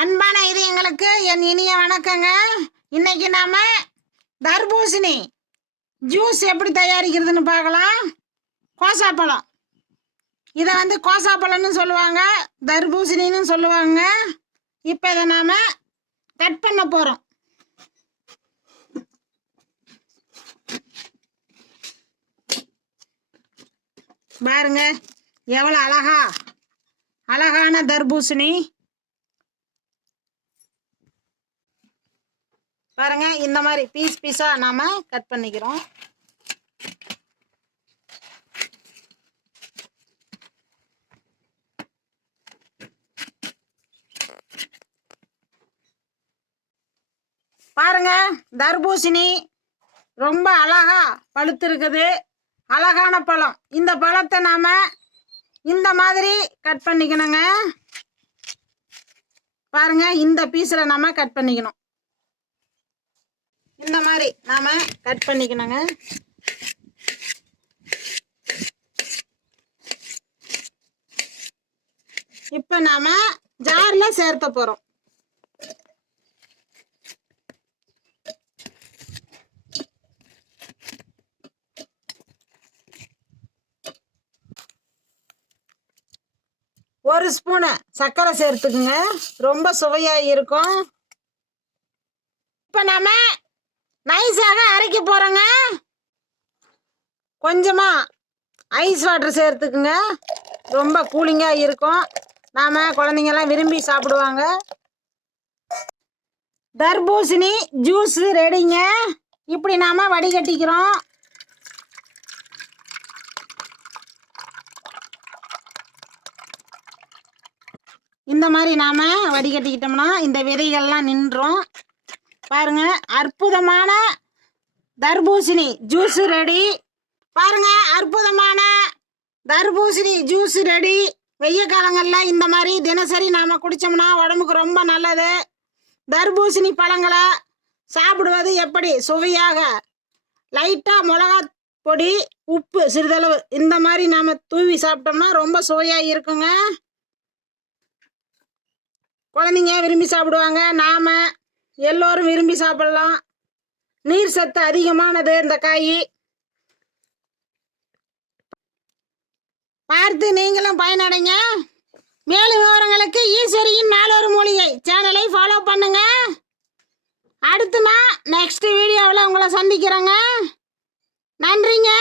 அன்பான இதயங்களுக்கு என் இனிய வணக்கங்க. இன்னைக்கு நாம தர்பூசணி ஜூஸ் எப்படி தயாரிக்கிறதுன்னு பார்க்கலாம். கோசாப்பழம், இதை கோசாப்பழம்னு சொல்லுவாங்க, தர்பூசணின்னு சொல்லுவாங்க. இப்போ இதை நாம கட் பண்ண போறோம். பாருங்க எவ்வளோ அழகான தர்பூசணி பாருங்க. இந்த மாதிரி பீஸா நாம கட் பண்ணிக்கிறோம். பாருங்க தர்பூசணி ரொம்ப அழகா பழுத்து இருக்குது. அழகான பழம். இந்த பழத்தை நாம இந்த மாதிரி கட் பண்ணிக்கணுங்க. பாருங்க இந்த பீஸ்ல நாம கட் பண்ணிக்கணும். இந்த மாதிரி நாம கட் பண்ணிக்கணுங்க. இப்ப நாம ஜார்ல சேர்த்த போறோம். ஒரு ஸ்பூனு சர்க்கரை சேர்த்துக்குங்க, ரொம்ப சுவையா இருக்கும். இப்ப நாம நைஸாக அரைக்க போறோங்க. கொஞ்சமா ஐஸ் வாட்டர் சேர்த்துக்குங்க, ரொம்ப கூலிங்கா இருக்கும். நாம குழந்தைங்கெல்லாம் விரும்பி சாப்பிடுவாங்க. தர்பூசணி ஜூஸ் ரெடிங்க. இப்படி நாம வடிகட்டிக்கிறோம். இந்த மாதிரி நாம வடிகட்டிக்கிட்டோம்னா இந்த விதைகள்லாம் நின்றோம். பாருங்க அற்புதமான தர்பூசணி ஜூஸ் ரெடி. பாருங்க அற்புதமான தர்பூசணி ஜூஸ் ரெடி. வெய்ய காலங்களில் இந்த மாதிரி தினசரி நாம குடிச்சோம்னா உடம்புக்கு ரொம்ப நல்லது. தர்பூசணி பழங்களை சாப்பிடுவது எப்படி சுவையாக, லைட்டா மிளகா பொடி, உப்பு சிறிதளவு இந்த மாதிரி நாம தூவி சாப்பிட்டோம்னா ரொம்ப சுவையா இருக்குங்க. குழந்தைங்க விரும்பி சாப்பிடுவாங்க, நாம எல்லோரும் விரும்பி சாப்பிடலாம். நீர் சத்து அதிகமானது இந்த காய். பார்த்து நீங்களும் பயனடைங்க. மேலும் விவரங்களுக்கு ஈஸ்வரியின் நாளொரு மூலிகை சேனலை ஃபாலோ பண்ணுங்க. அடுத்து நான் நெக்ஸ்ட் வீடியோவில் உங்களை சந்திக்கிறேங்க. நன்றிங்க.